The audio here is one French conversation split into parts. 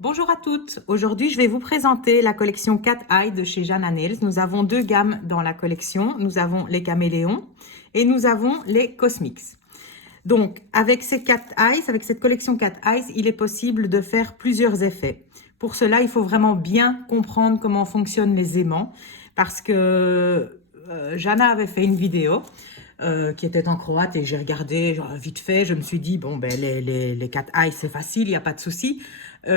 Bonjour à toutes, aujourd'hui je vais vous présenter la collection Cat Eye de chez Jana Nails. Nous avons deux gammes dans la collection, nous avons les caméléons et nous avons les cosmics. Donc avec ces Cat Eyes, avec cette collection Cat Eyes, il est possible de faire plusieurs effets. Pour cela, il faut vraiment bien comprendre comment fonctionnent les aimants parce que Jana avait fait une vidéo qui était en croate et j'ai regardé genre, vite fait. Je me suis dit, bon, ben, les 4 eyes, c'est facile, il n'y a pas de souci.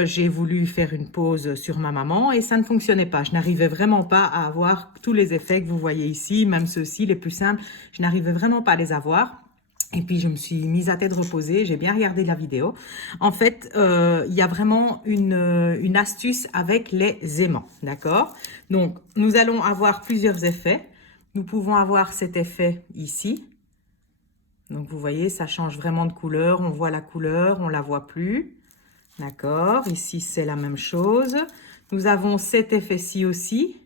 J'ai voulu faire une pause sur ma maman et ça ne fonctionnait pas. Je n'arrivais vraiment pas à avoir tous les effets que vous voyez ici, même ceux-ci, les plus simples. Je n'arrivais vraiment pas à les avoir. Et puis, je me suis mise à tête reposée, j'ai bien regardé la vidéo. En fait, il y a vraiment une astuce avec les aimants, d'accord? Donc, nous allons avoir plusieurs effets. Nous pouvons avoir cet effet ici. Donc, vous voyez, ça change vraiment de couleur. On voit la couleur, on ne la voit plus. D'accord? Ici, c'est la même chose. Nous avons cet effet-ci aussi.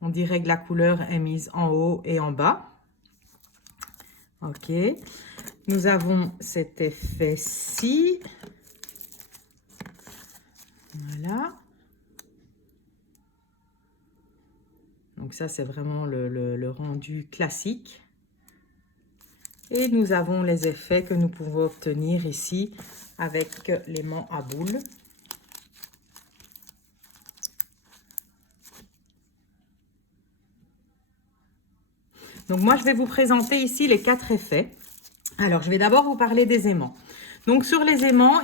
On dirait que la couleur est mise en haut et en bas. Ok. Nous avons cet effet-ci. Voilà. Donc ça, c'est vraiment le rendu classique. Et nous avons les effets que nous pouvons obtenir ici avec l'aimant à boule. Donc moi, je vais vous présenter ici les 4 effets. Alors, je vais d'abord vous parler des aimants. Donc sur les aimants,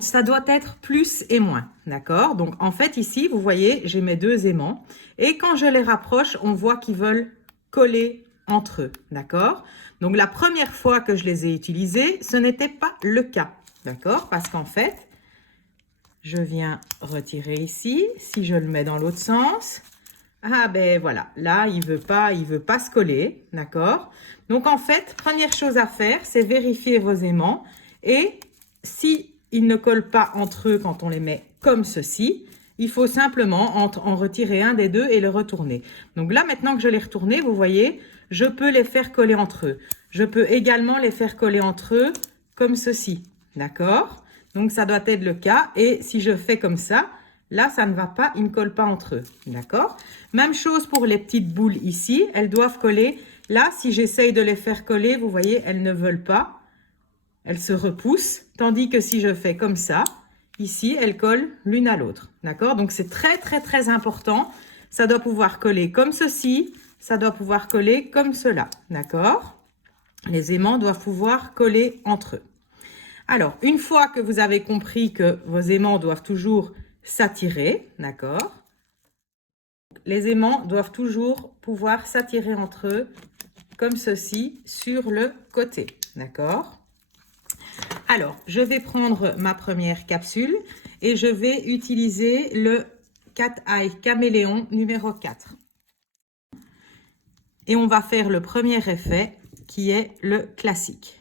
ça doit être plus et moins, d'accord? Donc en fait ici, vous voyez, j'ai mes deux aimants et quand je les rapproche, on voit qu'ils veulent coller entre eux, d'accord? Donc la première fois que je les ai utilisés, ce n'était pas le cas, d'accord? Parce qu'en fait, je viens retirer ici, si je le mets dans l'autre sens, ah ben voilà, là il veut pas se coller, d'accord? Donc en fait, première chose à faire, c'est vérifier vos aimants et si ils ne collent pas entre eux quand on les met comme ceci, il faut simplement en retirer un des deux et le retourner. Donc là, maintenant que je l'ai retourné, vous voyez, je peux les faire coller entre eux. Je peux également les faire coller entre eux comme ceci, d'accord? Donc ça doit être le cas et si je fais comme ça, là, ça ne va pas, ils ne collent pas entre eux, d'accord? Même chose pour les petites boules ici, elles doivent coller. Là, si j'essaye de les faire coller, vous voyez, elles ne veulent pas. Elles se repoussent, tandis que si je fais comme ça, ici, elles collent l'une à l'autre, d'accord? Donc, c'est très, très, très important. Ça doit pouvoir coller comme ceci, ça doit pouvoir coller comme cela, d'accord? Les aimants doivent pouvoir coller entre eux. Alors, une fois que vous avez compris que vos aimants doivent toujours s'attirer, d'accord? Les aimants doivent toujours pouvoir s'attirer entre eux comme ceci sur le côté, d'accord? Alors, je vais prendre ma première capsule et je vais utiliser le Cat Eye Caméléon numéro 4. Et on va faire le premier effet qui est le classique.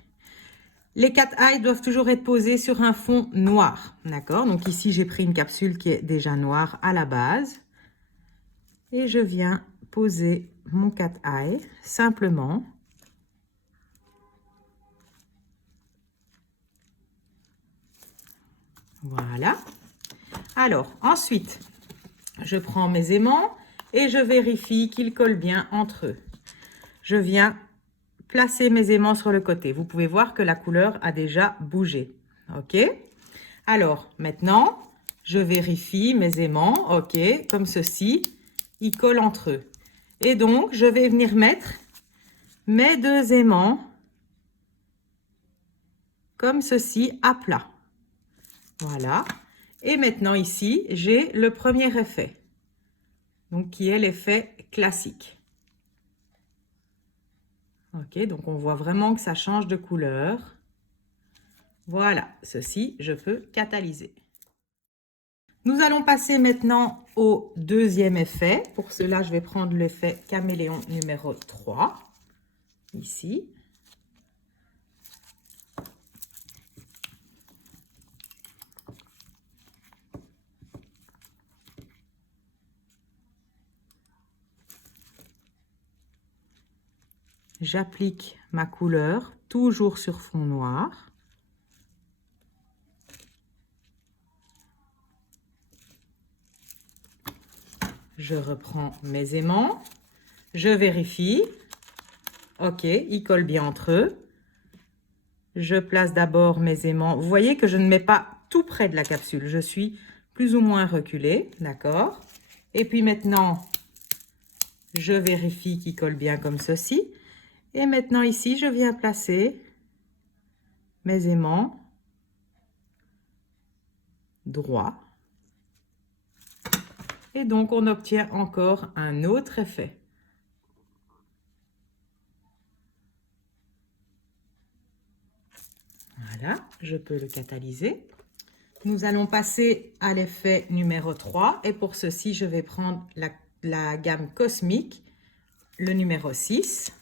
Les cat eyes doivent toujours être posés sur un fond noir, d'accord? Donc ici, j'ai pris une capsule qui est déjà noire à la base. Et je viens poser mon cat eye simplement. Voilà. Alors, ensuite, je prends mes aimants et je vérifie qu'ils collent bien entre eux. Je viens placer mes aimants sur le côté. Vous pouvez voir que la couleur a déjà bougé. OK? Alors, maintenant, je vérifie mes aimants. OK, comme ceci. Ils collent entre eux. Et donc, je vais venir mettre mes deux aimants comme ceci à plat. Voilà. Et maintenant ici, j'ai le premier effet. Donc, qui est l'effet classique. Ok, donc on voit vraiment que ça change de couleur. Voilà, ceci, je peux catalyser. Nous allons passer maintenant au deuxième effet. Pour cela, je vais prendre l'effet caméléon numéro 3. Ici. J'applique ma couleur, toujours sur fond noir. Je reprends mes aimants. Je vérifie. Ok, ils collent bien entre eux. Je place d'abord mes aimants. Vous voyez que je ne mets pas tout près de la capsule. Je suis plus ou moins reculée, d'accord? Et puis maintenant, je vérifie qu'ils collent bien comme ceci. Et maintenant ici, je viens placer mes aimants droits. Et donc, on obtient encore un autre effet. Voilà, je peux le catalyser. Nous allons passer à l'effet numéro 3. Et pour ceci, je vais prendre la gamme cosmique, le numéro 6.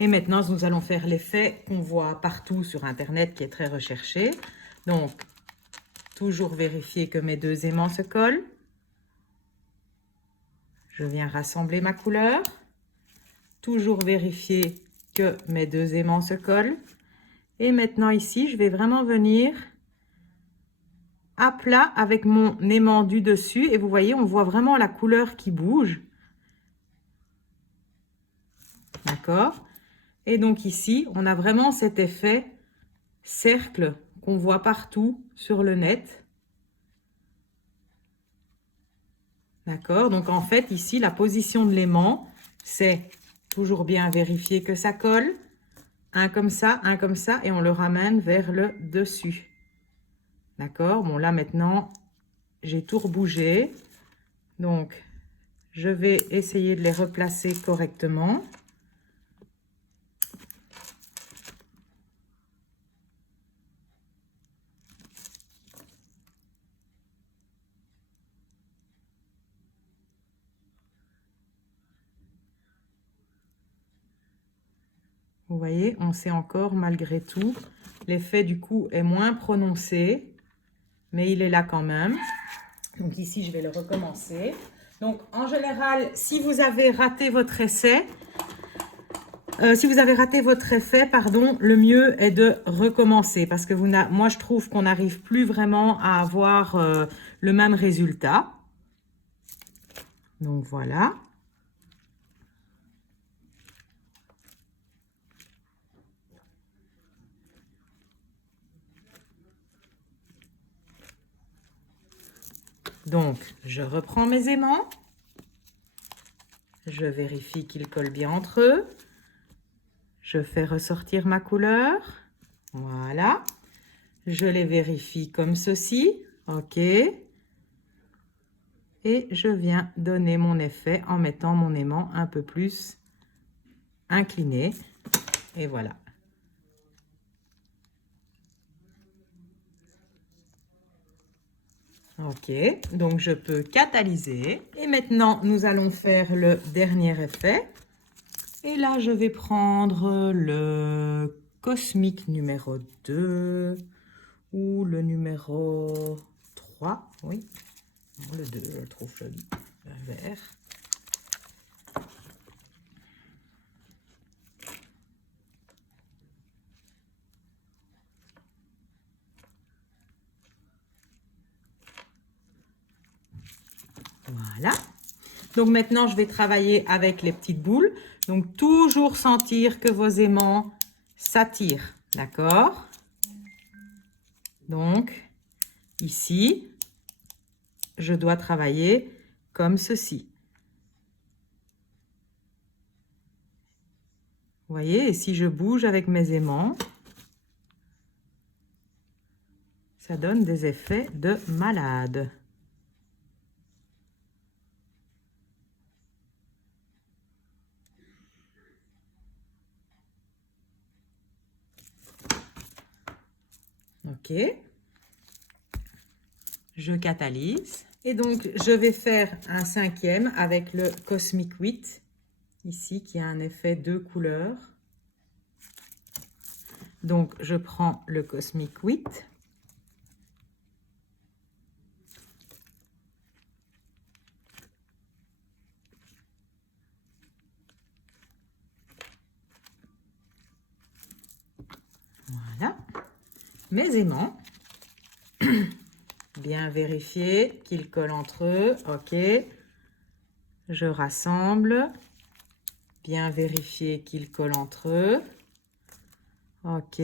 Et maintenant, nous allons faire l'effet qu'on voit partout sur Internet, qui est très recherché. Donc, toujours vérifier que mes deux aimants se collent. Je viens rassembler ma couleur. Toujours vérifier que mes deux aimants se collent. Et maintenant ici, je vais vraiment venir à plat avec mon aimant du dessus. Et vous voyez, on voit vraiment la couleur qui bouge. D'accord? Et donc ici, on a vraiment cet effet cercle qu'on voit partout sur le net. D'accord? Donc en fait, ici, la position de l'aimant, c'est toujours bien vérifier que ça colle. Un comme ça, et on le ramène vers le dessus. D'accord? Bon, là maintenant, j'ai tout rebougé. Donc, je vais essayer de les replacer correctement. Vous voyez, on sait encore malgré tout. L'effet du coup est moins prononcé, mais il est là quand même. Donc ici, je vais le recommencer. Donc en général, si vous avez raté votre essai, pardon, le mieux est de recommencer parce que moi, je trouve qu'on n'arrive plus vraiment à avoir le même résultat. Donc voilà. Donc, je reprends mes aimants. Je vérifie qu'ils collent bien entre eux. Je fais ressortir ma couleur. Voilà. Je les vérifie comme ceci. OK. Et je viens donner mon effet en mettant mon aimant un peu plus incliné. Et voilà. OK, donc je peux catalyser. Et maintenant, nous allons faire le dernier effet. Et là, je vais prendre le cosmique numéro 2 ou le numéro 3. Oui, le 2, je le trouve joli, le vert. Voilà. Donc maintenant, je vais travailler avec les petites boules. Donc toujours sentir que vos aimants s'attirent. D'accord? Donc ici, je dois travailler comme ceci. Vous voyez? Et si je bouge avec mes aimants, ça donne des effets de malade. OK. Je catalyse. Et donc, je vais faire un cinquième avec le Cosmic 8, ici, qui a un effet de couleurs. Donc, je prends le Cosmic 8. Voilà. Mes aimants. Bien vérifier qu'ils collent entre eux. OK. Je rassemble. Bien vérifier qu'ils collent entre eux. OK.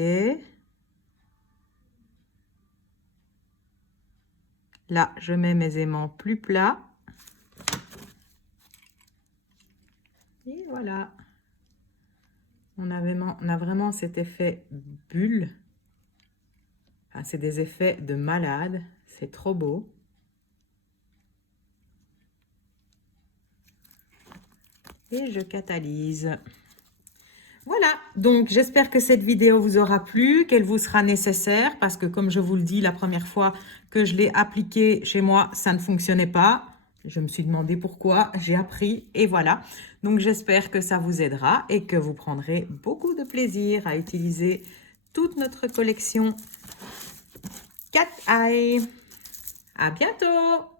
Là, je mets mes aimants plus plats. Et voilà. On a vraiment cet effet bulle. Enfin, c'est des effets de malade. C'est trop beau. Et je catalyse. Voilà, donc j'espère que cette vidéo vous aura plu, qu'elle vous sera nécessaire, parce que comme je vous le dis, la première fois que je l'ai appliqué chez moi, ça ne fonctionnait pas. Je me suis demandé pourquoi, j'ai appris et voilà. Donc j'espère que ça vous aidera et que vous prendrez beaucoup de plaisir à utiliser toute notre collection Cat Eye. À bientôt!